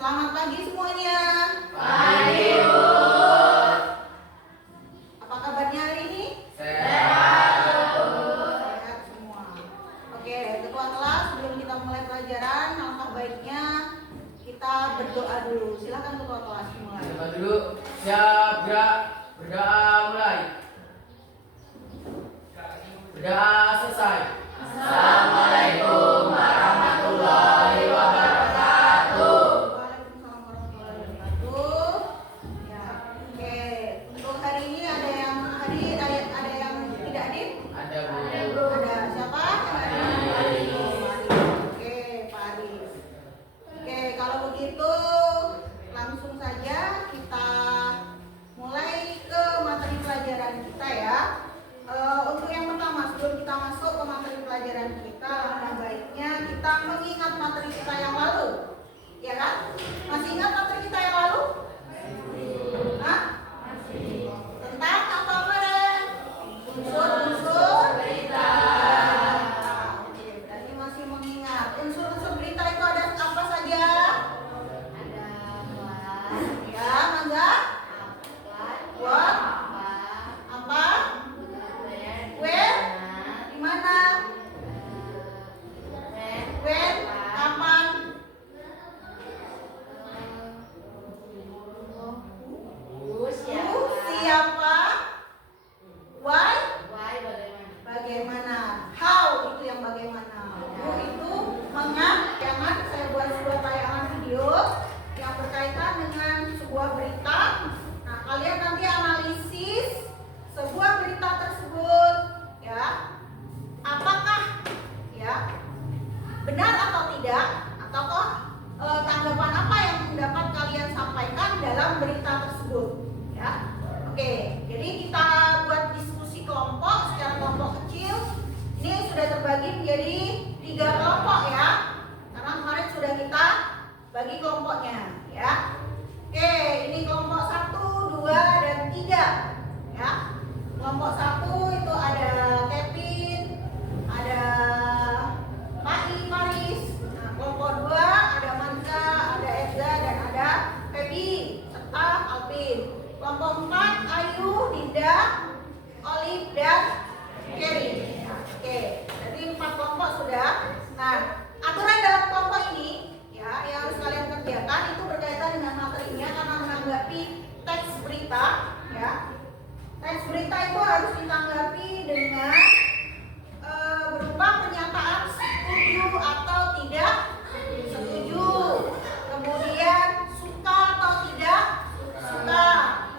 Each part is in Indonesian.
Selamat pagi semuanya. Pagi, Bu. Apa kabarnya hari ini? Sehat, Bu. Sehat semua. Oke, ketua kelas, sebelum kita mulai pelajaran, alangkah baiknya kita berdoa dulu. Silakan ketua kelas mulai. Berdoa dulu. Siap, gerak. Berdoa mulai. Berdoa selesai. Assalamualaikum warahmatullahi wabarakatuh. Waalaikumsalam warahmatullahi wabarakatuh. Ya, oke. Untuk hari ini ada yang hadir, ada yang tidak hadir? Ada, Bu. Ada siapa? Aris. Oke, Pak Aris. Oke, kalau begitu langsung saja kita mulai ke materi pelajaran kita ya. Untuk yang pertama, sebelum kita masuk ke materi pelajaran kita, alangkah baiknya kita mengingat materi kita yang lalu, ya kan? Masih ingat materi kita yang lalu? Hah? Tentang apa, Ren? Unsur-unsur berita. Oke, berarti masih mengingat. Unsur-unsur berita itu ada apa saja? Ada Ya, mangga. What? Apa? Where? Di mana? When? Kapan? Who? Siapa? Why? Bagaimana? How itu yang bagaimana? Who itu mengapa? Jangan saya buat sebuah tayangan video yang berkaitan dengan sebuah berita. Nah, kalian nanti analisis sebuah berita tersebut, ya. Apakah ya benar atau tidak, ataukah tanggapan apa yang dapat kalian sampaikan dalam berita tersebut, ya. Oke, jadi kita buat diskusi kelompok secara kelompok kecil. Ini sudah terbagi menjadi 3 kelompok ya, karena kemarin sudah kita bagi kelompoknya, ya. Oke, ini kelompok 1, 2, dan 3, ya. Kelompok 1 itu ada Kevin, ada Paris. Nah, kelompok 2 ada Manza, ada Eza, dan ada Feby serta Alvin. Kelompok 4 Ayu, Dinda, Olive, dan Kerry. Oke, jadi 4 kelompok sudah. Nah, aturan dalam kelompok ini ya yang harus kalian kerjakan itu berkaitan dengan materinya karena menanggapi teks berita, ya. Teks berita itu harus ditanggapi dengan berupa pernyataan setuju atau tidak setuju, kemudian suka atau tidak suka,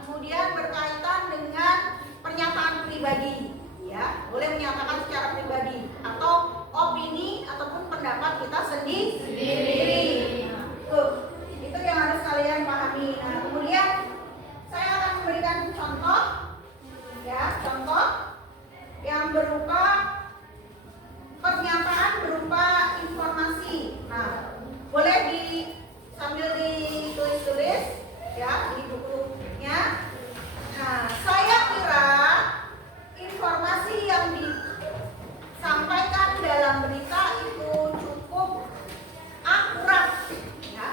kemudian berkaitan dengan pernyataan pribadi, ya. Boleh menyatakan secara pribadi atau opini ataupun pendapat kita sendiri. Nah, itu yang harus kalian pahami. Nah, kemudian saya akan memberikan contoh, ya, contoh yang berupa pernyataan berupa informasi. Nah, boleh sambil ditulis-tulis ya di bukunya. Nah, saya kira informasi yang disampaikan dalam berita itu cukup akurat, ya,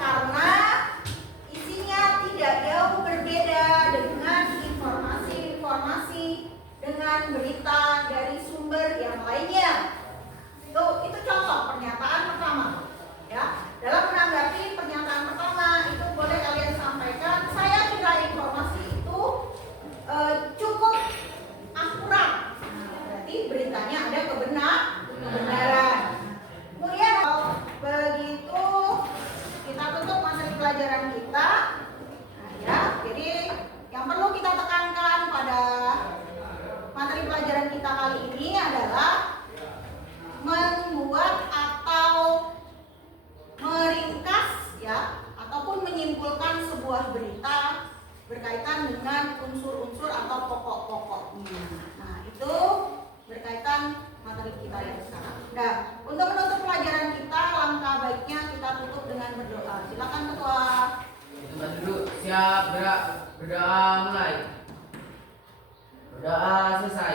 karena isinya tidak jauh berbeda dengan informasi-informasi dengan berita dari sumber yang lainnya. Itu contoh pernyataan pertama, ya. Dalam menanggapi pernyataan pertama itu boleh kalian sampaikan, saya kira informasi itu cukup akurat. Nah, berarti beritanya ada kebenaran. Kemudian begitu kita tutup materi pelajaran kita. Nah, ya, jadi yang perlu kita tekankan pada materi pelajaran kita kali ini adalah membuat atau meringkas, ya, ataupun menyimpulkan sebuah berita berkaitan dengan unsur-unsur atau pokok-pokoknya. Nah, itu berkaitan materi kita yang sekarang. Nah, untuk menutup pelajaran kita, langkah baiknya kita tutup dengan berdoa. Silakan ketua. Berdoa dulu. Siap, gerak. Berdoa mulai. Berdoa selesai.